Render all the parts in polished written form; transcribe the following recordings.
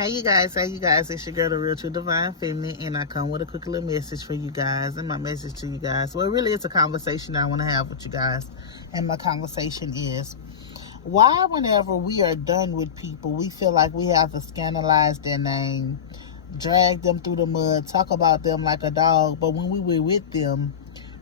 Hey you guys, it's your girl, the Real True Divine Feminine, and I come with a quick little message for you guys. And my message to you guys, well, really it's a conversation I want to have with you guys. And my conversation is, why whenever we are done with people, we feel like we have to scandalize their name, drag them through the mud, talk about them like a dog, but when we were with them,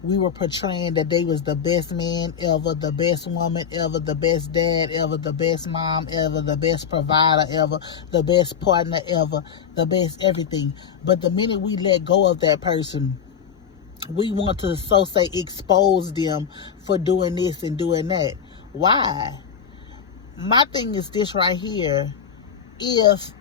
we were portraying that they was the best man ever, the best woman ever, the best dad ever, the best mom ever, the best provider ever, the best partner ever, the best everything. But the minute we let go of that person, we want to, so say, expose them for doing this and doing that. Why? My thing is this right here. If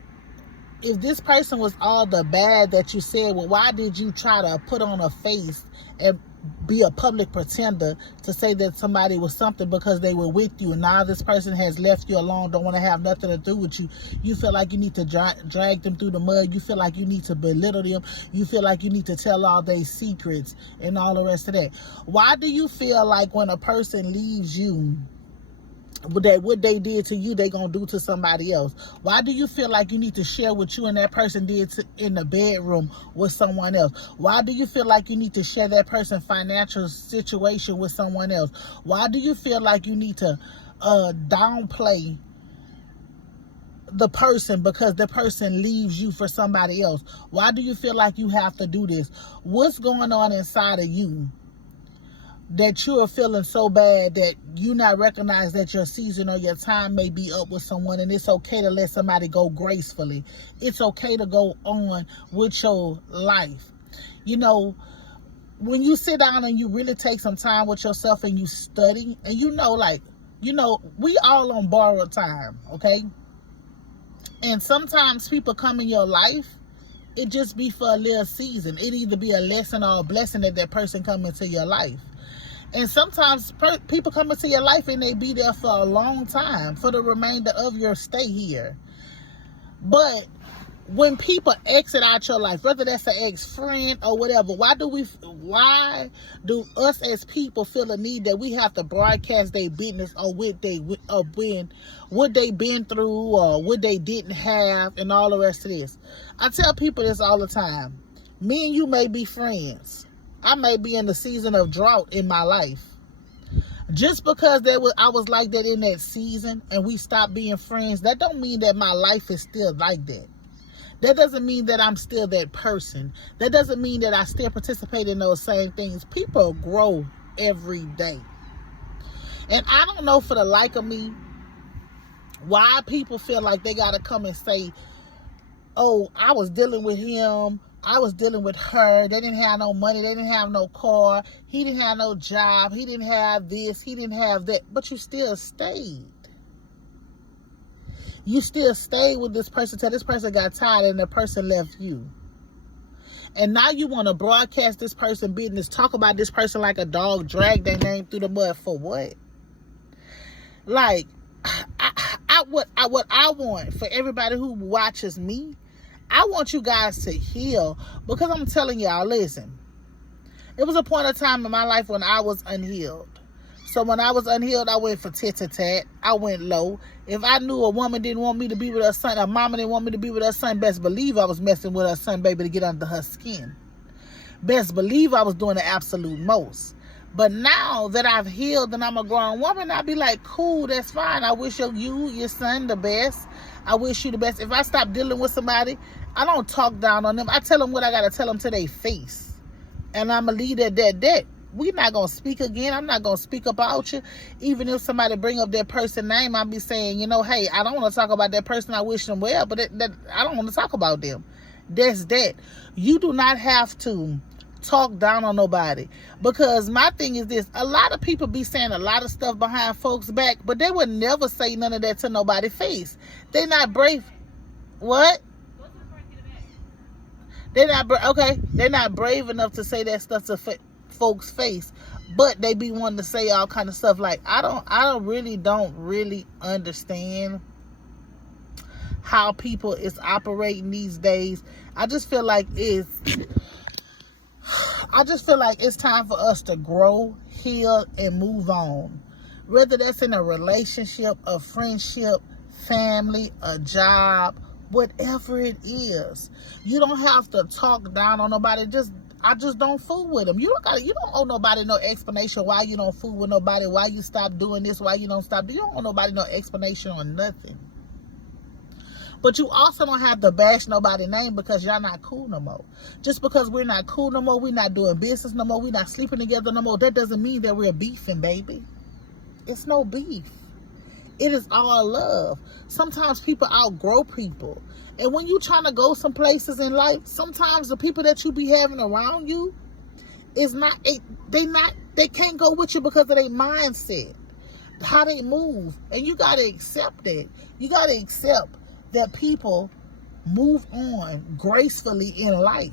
this person was all the bad that you said, well, why did you try to put on a face and be a public pretender to say that somebody was something because they were with you, and now this person has left you alone, don't want to have nothing to do with you? You feel like you need to drag them through the mud. You feel like you need to belittle them. You feel like you need to tell all their secrets and all the rest of that. Why do you feel like when a person leaves you, that what they did to you, they gonna do to somebody else? Why do you feel like you need to share what you and that person did in the bedroom with someone else? Why do you feel like you need to share that person's financial situation with someone else? Why do you feel like you need to downplay the person because the person leaves you for somebody else? Why do you feel like you have to do this? What's going on inside of you that you are feeling so bad that you not recognize that your season or your time may be up with someone, and it's okay to let somebody go gracefully? It's okay to go on with your life. You know, when you sit down and you really take some time with yourself and you study, and we all on borrowed time, okay? And sometimes people come in your life, it just be for a little season. It either be a lesson or a blessing that person come into your life. And sometimes people come into your life and they be there for a long time, for the remainder of your stay here. But when people exit out your life, whether that's an ex-friend or whatever, why do us as people feel a need that we have to broadcast their business or what they been through or what they didn't have and all the rest of this? I tell people this all the time. Me and you may be friends. I may be in the season of drought in my life. Just because I was like that in that season and we stopped being friends, that don't mean that my life is still like that. That doesn't mean that I'm still that person. That doesn't mean that I still participate in those same things. People grow every day. And I don't know for the like of me why people feel like they got to come and say, oh, I was dealing with him, I was dealing with her, they didn't have no money, they didn't have no car, he didn't have no job, he didn't have this, he didn't have that, but you still stayed. You still stayed with this person till this person got tired and the person left you. And now you want to broadcast this person business, talk about this person like a dog, drag their name through the mud for what? Like, what I want for everybody who watches me, I want you guys to heal, because I'm telling y'all, listen, it was a point of time in my life when I was unhealed. So when I was unhealed, I went for tit-to-tat. I went low. If I knew a woman didn't want me to be with her son, a mama didn't want me to be with her son, best believe I was messing with her son, baby, to get under her skin. Best believe I was doing the absolute most. But now that I've healed and I'm a grown woman, I'll be like, cool, that's fine. I wish your son the best. I wish you the best. If I stop dealing with somebody, I don't talk down on them. I tell them what I got to tell them to their face. And I'm going to leave it at that. We're not going to speak again. I'm not going to speak about you. Even if somebody bring up that person's name, I'll be saying, hey, I don't want to talk about that person. I wish them well, but I don't want to talk about them. That's that. You do not have to talk down on nobody, because my thing is this: a lot of people be saying a lot of stuff behind folks' back, but they would never say none of that to nobody's face. They not brave. What? They're not brave enough to say that stuff to folks' face, but they be wanting to say all kind of stuff. Like, I don't really understand how people is operating these days. I just feel like it's time for us to grow, heal, and move on. Whether that's in a relationship, a friendship, family, a job, Whatever it is. You don't have to talk down on nobody. I just don't fool with them. You don't owe nobody no explanation why you don't fool with nobody, why you stop doing this, why you don't stop. You don't owe nobody no explanation on nothing. But you also don't have to bash nobody's name because y'all not cool no more. Just because we're not cool no more, we're not doing business no more, we're not sleeping together no more, that doesn't mean that we're beefing, baby. It's no beef. It is all love. Sometimes people outgrow people. And when you trying to go some places in life, sometimes the people that you be having around you is not, they can't go with you because of their mindset, how they move. And you got to accept that. You got to accept that people move on gracefully in life.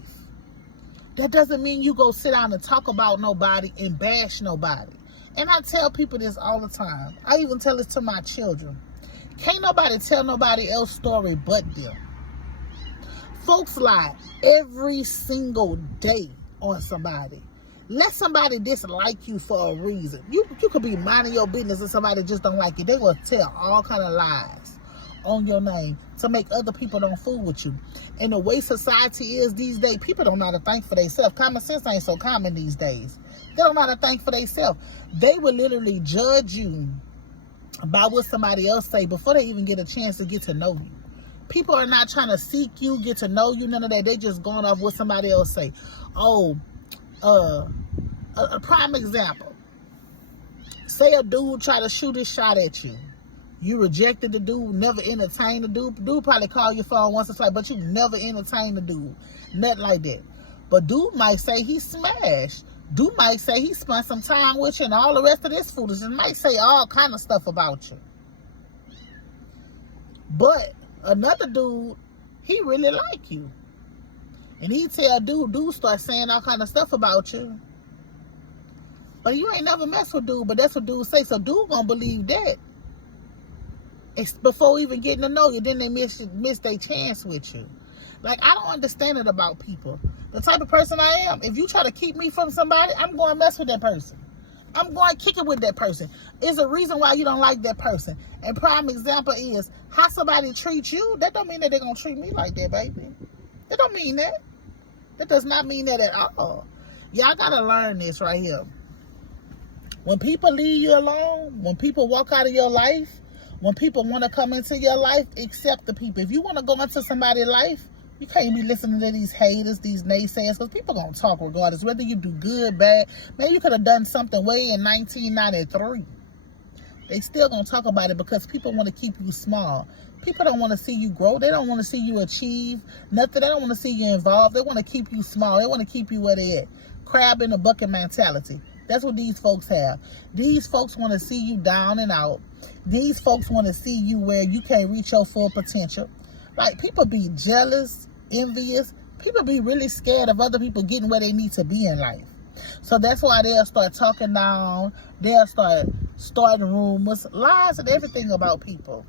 That doesn't mean you go sit down and talk about nobody and bash nobody. And I tell people this all the time. I even tell this to my children. Can't nobody tell nobody else's story but them. Folks lie every single day on somebody. Let somebody dislike you for a reason. You could be minding your business and somebody just don't like you. They will tell all kind of lies on your name to make other people don't fool with you. And the way society is these days, people don't know how to think for themselves. Common sense ain't so common these days. They don't know how to think for themselves. They will literally judge you by what somebody else say before they even get a chance to get to know you. People are not trying to seek you, get to know you, none of that. They just going off what somebody else say. Oh, a prime example. Say a dude try to shoot his shot at you. You rejected the dude, never entertained the dude. Dude probably call your phone once or twice, but you never entertained the dude. Nothing like that. But dude might say he smashed. Dude might say he spent some time with you and all the rest of this foolishness. Might say all kind of stuff about you. But another dude, he really like you. And he tell dude start saying all kind of stuff about you. But you ain't never messed with dude, but that's what dude say. So dude gonna believe that. It's before even getting to know you, then they miss their chance with you. Like, I don't understand it about people. The type of person I am, if you try to keep me from somebody, I'm going to mess with that person. I'm going to kick it with that person. There's a reason why you don't like that person. And prime example is, how somebody treats you, that don't mean that they're going to treat me like that, baby. That don't mean that. That does not mean that at all. Y'all got to learn this right here. When people leave you alone, when people walk out of your life, when people want to come into your life, accept the people. If you want to go into somebody's life, you can't be listening to these haters, these naysayers, because people going to talk regardless, whether you do good, bad. Man, you could have done something way in 1993. They still going to talk about it because people want to keep you small. People don't want to see you grow. They don't want to see you achieve nothing. They don't want to see you involved. They want to keep you small. They want to keep you where they at. Crab in a bucket mentality. That's what these folks have. These folks want to see you down and out. These folks want to see you where you can't reach your full potential. Like, people be jealous, envious. People be really scared of other people getting where they need to be in life. So that's why they'll start talking down. They'll start starting rumors, lies, and everything about people.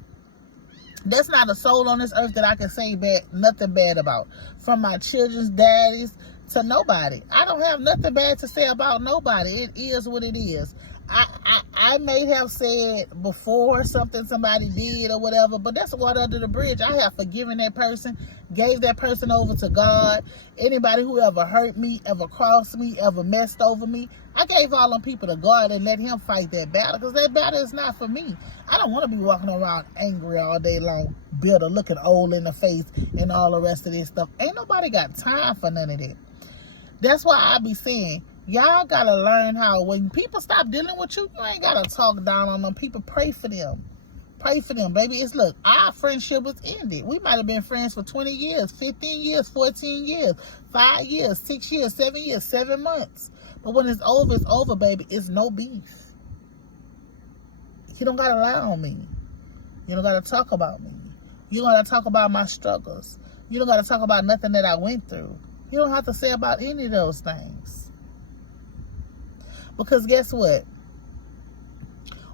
There's not a soul on this earth that I can say nothing bad about. From my children's daddies to nobody. I don't have nothing bad to say about nobody. It is what it is. I may have said before something somebody did or whatever, but that's water under the bridge. I have forgiven that person, gave that person over to God. Anybody who ever hurt me, ever crossed me, ever messed over me, I gave all them people to God and let him fight that battle, because that battle is not for me. I don't want to be walking around angry all day long, bitter, looking old in the face, and all the rest of this stuff. Ain't nobody got time for none of that. That's why I be saying, y'all gotta learn how, when people stop dealing with you, you ain't gotta talk down on them. People, pray for them. Pray for them, baby. Look, our friendship was ended. We might have been friends for 20 years, 15 years, 14 years, 5 years, 6 years, 7 years, 7 months. But when it's over, baby. It's no beef. You don't gotta lie on me. You don't gotta talk about me. You don't gotta talk about my struggles. You don't gotta talk about nothing that I went through. You don't have to say about any of those things. Because guess what?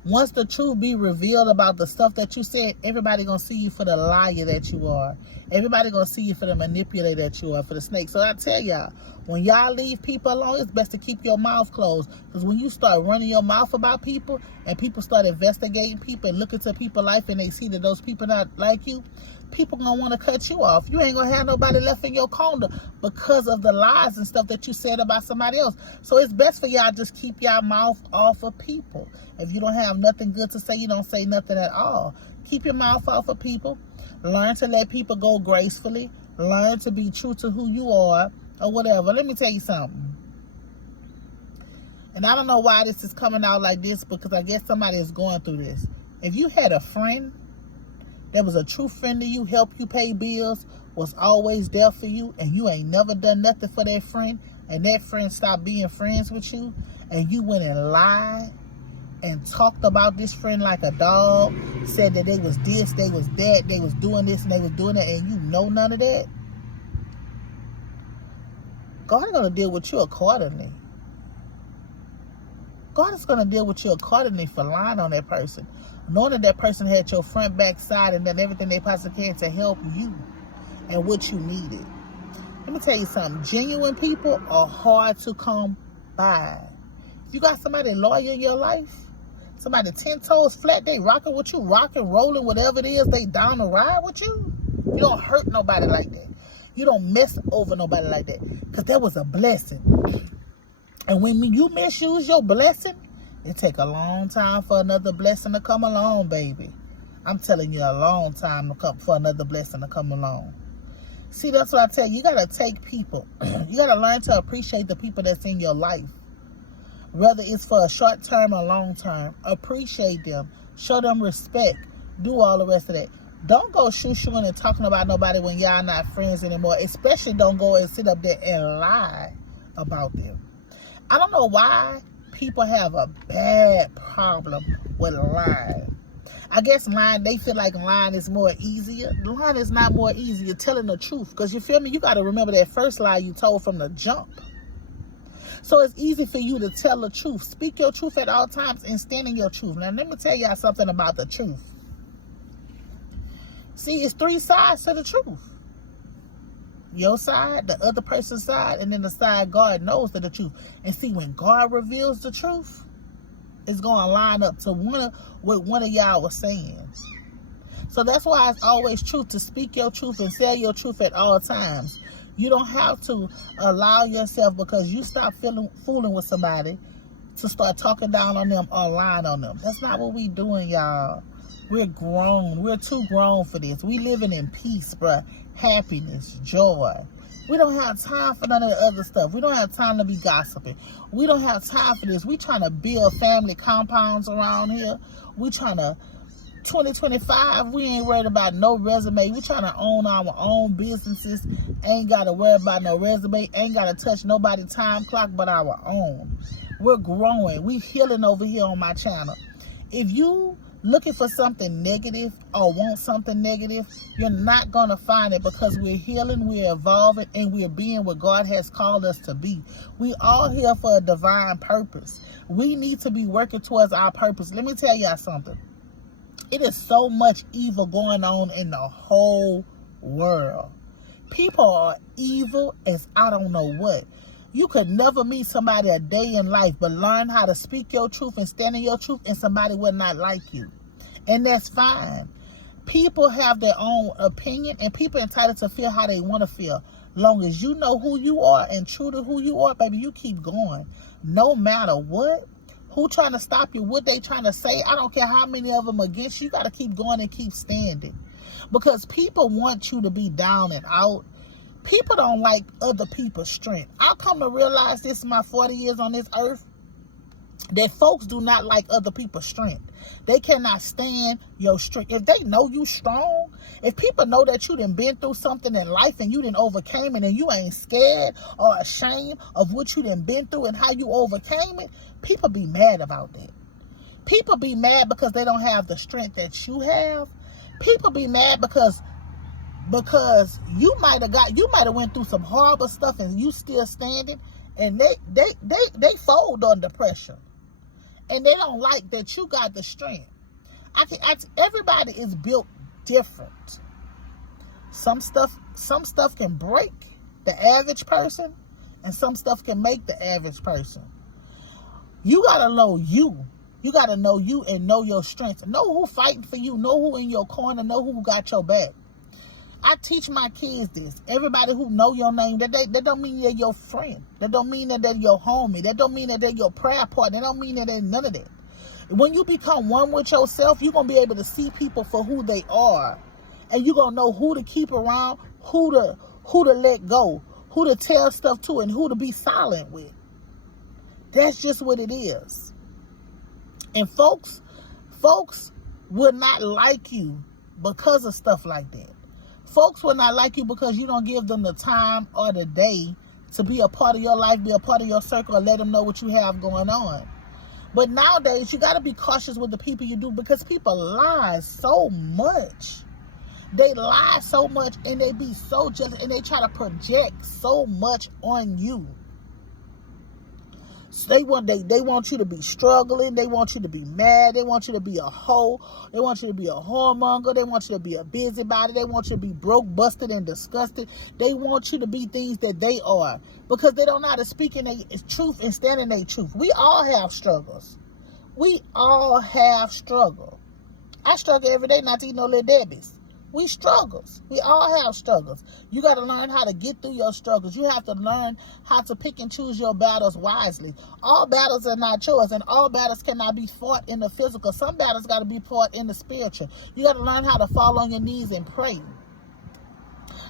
Once the truth be revealed about the stuff that you said, everybody going to see you for the liar that you are. Everybody going to see you for the manipulator that you are, for the snake. So I tell y'all, when y'all leave people alone, it's best to keep your mouth closed. Because when you start running your mouth about people, and people start investigating people and looking to people's life, and they see that those people not like you, people gonna want to cut you off. You ain't gonna have nobody left in your corner because of the lies and stuff that you said about somebody else. So it's best for y'all just keep your mouth off of people. If you don't have nothing good to say, you don't say nothing at all. Keep your mouth off of people. Learn to let people go gracefully. Learn to be true to who you are or whatever. Let me tell you something. And I don't know why this is coming out like this, because I guess somebody is going through this. If you had a friend that was a true friend to you, helped you pay bills, was always there for you, and you ain't never done nothing for that friend, and that friend stopped being friends with you, and you went and lied and talked about this friend like a dog, said that they was this, they was that, they was doing this, and they was doing that, and you know none of that, God is going to deal with you accordingly. God is going to deal with you accordingly for lying on that person. Knowing that that person had your front, back, side, and done everything they possibly can to help you and what you needed. Let me tell you something. Genuine people are hard to come by. If you got somebody loyal in your life, somebody 10 toes flat, they rocking with you, rocking, rolling, whatever it is, they down to ride with you. You don't hurt nobody like that. You don't mess over nobody like that. Because that was a blessing. And when you misuse your blessing, it take a long time for another blessing to come along, baby. I'm telling you, a long time to come for another blessing to come along. See, that's what I tell you. You got to take people. You got to learn to appreciate the people that's in your life. Whether it's for a short term or long term, appreciate them. Show them respect. Do all the rest of that. Don't go shoo-shooing and talking about nobody when y'all not friends anymore. Especially don't go and sit up there and lie about them. I don't know why people have a bad problem with lying. I guess lying, they feel like lying is more easier. Lying is not more easy. You're telling the truth. Because you feel me? You got to remember that first lie you told from the jump. So it's easy for you to tell the truth. Speak your truth at all times and stand in your truth. Now, let me tell y'all something about the truth. See, it's 3 sides to the truth. Your side, the other person's side, and then the side God knows the truth. And see, when God reveals the truth, it's going to line up to what one of y'all was saying. So that's why it's always truth to speak your truth and say your truth at all times. You don't have to allow yourself, because you stop fooling with somebody, to start talking down on them or lying on them. That's not what we doing, y'all. We're grown. We're too grown for this. We living in peace, bruh. Happiness, joy. We don't have time for none of the other stuff. We don't have time to be gossiping. We don't have time for this. We trying to build family compounds around here. We trying to, 2025, we ain't worried about no resume. We trying to own our own businesses. Ain't got to worry about no resume. Ain't got to touch nobody's time clock but our own. We're growing. We healing over here on my channel. If you looking for something negative or want something negative, you're not going to find it, because we're healing, we're evolving, and we're being what God has called us to be. We all here for a divine purpose. We need to be working towards our purpose. Let me tell y'all something. It is so much evil going on in the whole world. People are evil as I don't know what. You could never meet somebody a day in life, but learn how to speak your truth and stand in your truth, and somebody would not like you. And that's fine. People have their own opinion, and people are entitled to feel how they want to feel. Long as you know who you are and true to who you are, baby, you keep going. No matter what. Who trying to stop you? What they trying to say? I don't care how many of them against you. You got to keep going and keep standing. Because people want you to be down and out. People don't like other people's strength. I come to realize this in my 40 years on this earth, that folks do not like other people's strength. They cannot stand your strength. If they know you strong, if people know that you done been through something in life and you done overcame it, and you ain't scared or ashamed of what you done been through and how you overcame it, people be mad about that. People be mad because they don't have the strength that you have. People be mad because you might have went through some horrible stuff and you still standing, and they fold under pressure, and they don't like that you got the strength. Everybody is built different. Some stuff can break the average person, and some stuff can make the average person. You gotta know you. You gotta know you and know your strengths. Know who fighting for you. Know who in your corner. Know who got your back. I teach my kids this. Everybody who know your name, that don't mean they're your friend. That don't mean that they're your homie. That don't mean that they're your prayer partner. That don't mean that they're none of that. When you become one with yourself, you're going to be able to see people for who they are. And you're going to know who to keep around, who to let go, who to tell stuff to, and who to be silent with. That's just what it is. And folks will not like you because of stuff like that. Folks will not like you because you don't give them the time or the day to be a part of your life, be a part of your circle, and let them know what you have going on. But nowadays, you got to be cautious with the people you do, because people lie so much. They lie so much, and they be so jealous, and they try to project so much on you. So they want you to be struggling. They want you to be mad. They want you to be a hoe. They want you to be a whoremonger. They want you to be a busybody. They want you to be broke, busted, and disgusted. They want you to be things that they are, because they don't know how to speak in their truth and stand in their truth. We all have struggles. We all have struggle. I struggle every day not to eat no little Debbie's. We struggles. We all have struggles. You got to learn how to get through your struggles. You have to learn how to pick and choose your battles wisely. All battles are not yours, and all battles cannot be fought in the physical. Some battles got to be fought in the spiritual. You got to learn how to fall on your knees and pray.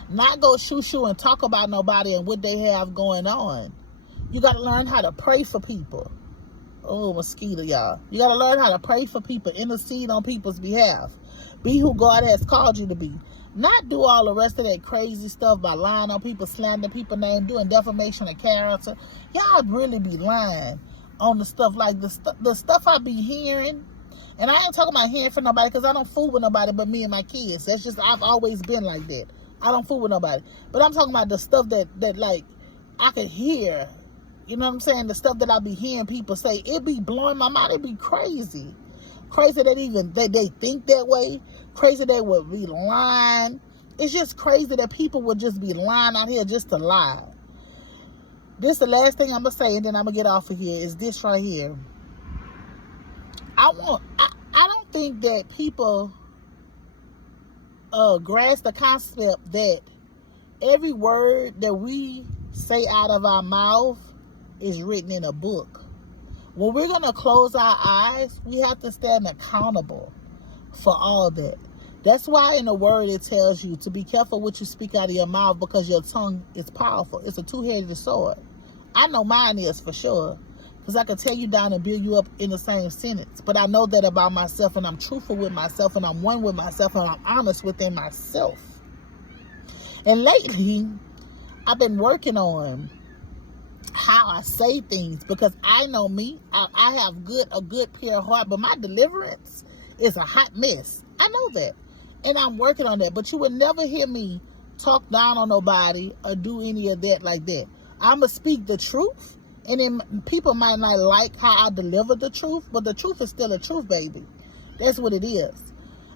Not go shoo-shoo and talk about nobody and what they have going on. You got to learn how to pray for people. Oh, mosquito, y'all. You got to learn how to pray for people, intercede on people's behalf. Be who God has called you to be. Not do all the rest of that crazy stuff by lying on people, slandering people's name, doing defamation of character. Y'all really be lying on the stuff like the stuff I be hearing. And I ain't talking about hearing from nobody, because I don't fool with nobody but me and my kids. That's just, I've always been like that. I don't fool with nobody. But I'm talking about the stuff that like I could hear. You know what I'm saying? The stuff that I be hearing people say, it be blowing my mind. It be crazy. Crazy that they think that way. Crazy they would be lying. It's just crazy that people would just be lying out here just to lie. This the last thing I'm going to say, and then I'm going to get off of here, is this right here. I don't think that people grasp the concept that every word that we say out of our mouth is written in a book. When we're going to close our eyes, we have to stand accountable for all that. That's why in the word it tells you to be careful what you speak out of your mouth, because your tongue is powerful. It's a two-headed sword. I know mine is for sure, because I can tear you down and build you up in the same sentence. But I know that about myself, and I'm truthful with myself, and I'm one with myself, and I'm honest within myself. And lately, I've been working on how I say things, because I know me. I have a good pure heart, but my deliverance is a hot mess. I know that, and I'm working on that. But you would never hear me talk down on nobody or do any of that like that. I'ma speak the truth, and then people might not like how I deliver the truth, but the truth is still the truth, baby. That's what it is.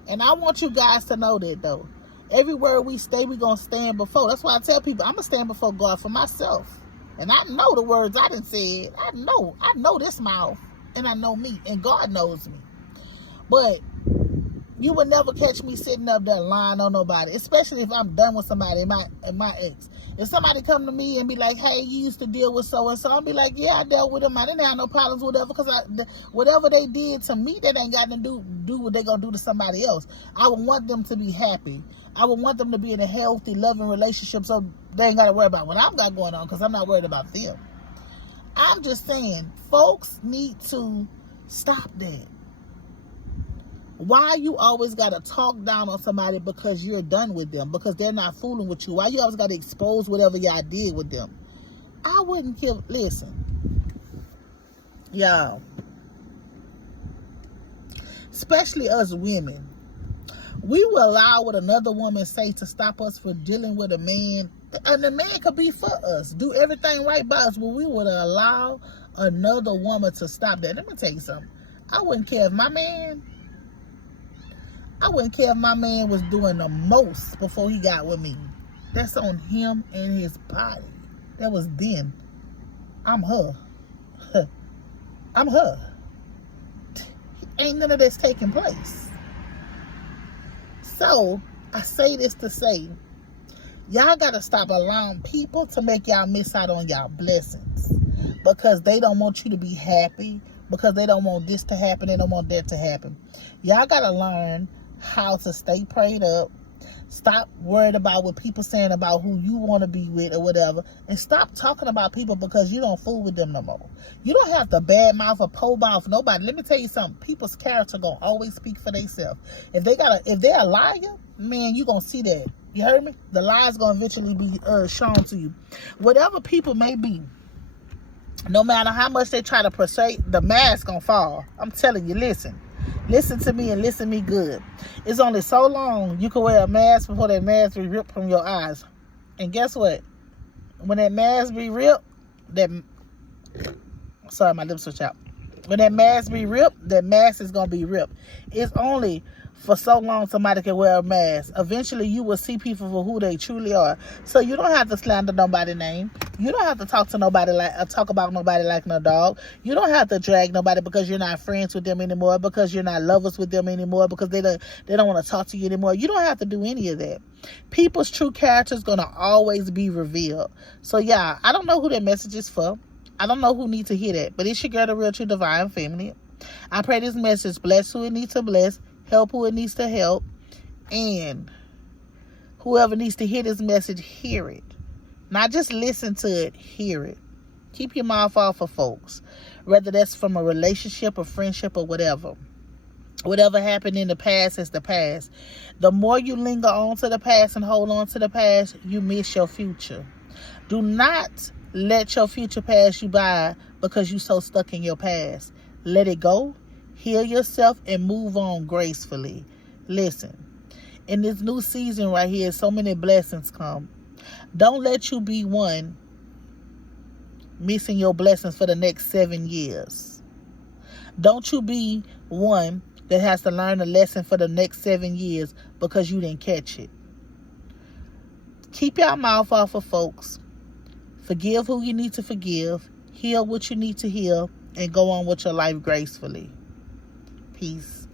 And I want you guys to know that, though. Every word we say, we gonna stand before. That's why I tell people, I'm gonna stand before God for myself. And I know the words I done said. I know this mouth, and I know me, and God knows me. But you would never catch me sitting up there lying on nobody, especially if I'm done with somebody, my ex. If somebody come to me and be like, hey, you used to deal with so-and-so, I'll be like, yeah, I dealt with them. I didn't have no problems with them, because whatever they did to me, that ain't got to do what they going to do to somebody else. I would want them to be happy. I would want them to be in a healthy, loving relationship, so they ain't got to worry about what I've got going on, because I'm not worried about them. I'm just saying, folks need to stop that. Why you always got to talk down on somebody because you're done with them, because they're not fooling with you? Why you always got to expose whatever y'all did with them? I wouldn't give, listen, y'all, especially us women, we will allow what another woman say to stop us from dealing with a man. And the man could be for us, do everything right by us, but we would allow another woman to stop that. Let me tell you something. I wouldn't care if my man was doing the most before he got with me. That's on him and his body. That was then. I'm her. I'm her. Ain't none of that's taking place. So, I say this to say, Y'all got to stop allowing people to make y'all miss out on y'all blessings because they don't want you to be happy, because they don't want this to happen, they don't want that to happen. Y'all got to learn how to stay prayed up. Stop worried about what people saying about who you want to be with or whatever. And stop talking about people because you don't fool with them no more. You don't have to badmouth or pole mouth nobody. Let me tell you something. People's character going to always speak for themselves. If they're a liar, man, you going to see that. You heard me? The lie's going to eventually be shown to you. Whatever people may be, no matter how much they try to persuade, the mask going to fall. I'm telling you, listen. Listen to me and listen to me good. It's only so long you can wear a mask before that mask be ripped from your eyes. And guess what? When that mask be ripped, sorry, my lips switch out. When that mask be ripped, that mask is going to be ripped. It's only for so long somebody can wear a mask. Eventually, you will see people for who they truly are. So you don't have to slander nobody's name. You don't have to talk about nobody like no dog. You don't have to drag nobody because you're not friends with them anymore, because you're not lovers with them anymore, because they don't want to talk to you anymore. You don't have to do any of that. People's true character is going to always be revealed. So yeah, I don't know who that message is for. I don't know who needs to hear that, but it's your girl, the real true divine feminine. I pray this message bless who it needs to bless, help who it needs to help, and whoever needs to hear this message, hear it. Not just listen to it, hear it. Keep your mouth off of folks, whether that's from a relationship or friendship or whatever. Whatever happened in the past is the past. The more you linger on to the past and hold on to the past, you miss your future. Do not let your future pass you by because you're so stuck in your past. Let it go, heal yourself, and move on gracefully. Listen, in this new season right here, so many blessings come. Don't let you be one missing your blessings for the next 7 years. Don't you be one that has to learn a lesson for the next 7 years because you didn't catch it. Keep your mouth off of folks. Forgive who you need to forgive. Heal what you need to heal. And go on with your life gracefully. Peace.